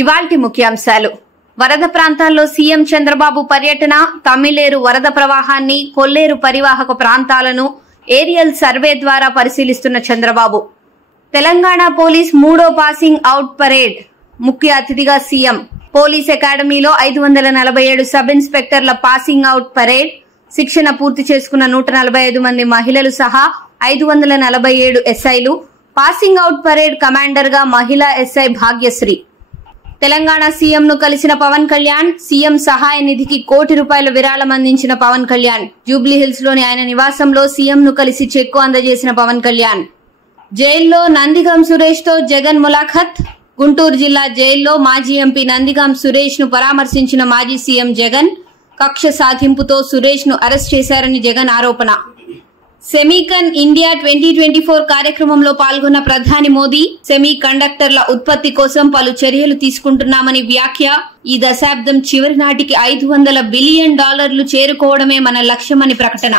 ఇవాల్టి ముఖ్యాంశాలు. వరద ప్రాంతాల్లో సీఎం చంద్రబాబు పర్యటన, తమిళేరు వరద ప్రవాహాన్ని, కొల్లేరు పరివాహక ప్రాంతాలను ఏరియల్ సర్వే ద్వారా పరిశీలిస్తున్న చంద్రబాబు. తెలంగాణ పోలీస్ 3వ పాసింగ్ అవుట్ పరేడ్, ముఖ్య అతిథిగా సీఎం. పోలీస్ అకాడమీలో 547 సబ్ ఇన్స్పెక్టర్ల పాసింగ్ అవుట్ పరేడ్. శిక్షణ పూర్తి చేసుకున్న 145 మంది మహిళలు సహా 547 ఎస్ఐలు. పాసింగ్ అవుట్ పరేడ్ కమాండర్ గా మహిళా ఎస్ఐ భాగ్యశ్రీ. తెలంగాణ సీఎం ను కలిసిన పవన్ కళ్యాణ్. సీఎం సహాయ నిధికి ₹1 కోటి విరాళం అందించిన పవన్ కళ్యాణ్. జూబ్లీహిల్స్ లోని ఆయన నివాసంలో సీఎం ను కలిసి చెక్కు అందజేసిన పవన్ కళ్యాణ్. జైల్లో నందిగం సురేష్ తో జగన్ ములాఖత్. గుంటూరు జిల్లా జైల్లో మాజీ ఎంపీ నందిగం సురేష్ ను పరామర్శించిన మాజీ సీఎం జగన్. కక్ష సాధింపుతో సురేష్ ను అరెస్ట్ చేశారని జగన్ ఆరోపణ. సెమీకన్ ఇండియా 2024 కార్యక్రమంలో పాల్గొన్న ప్రధాని మోదీ. సెమీ కండక్టర్ల ఉత్పత్తి కోసం పలు చర్యలు తీసుకుంటున్నామని వ్యాఖ్య. ఈ దశాబ్దం చివరి నాటికి $500 బిలియన్ చేరుకోవడమే మన లక్ష్యమని ప్రకటన.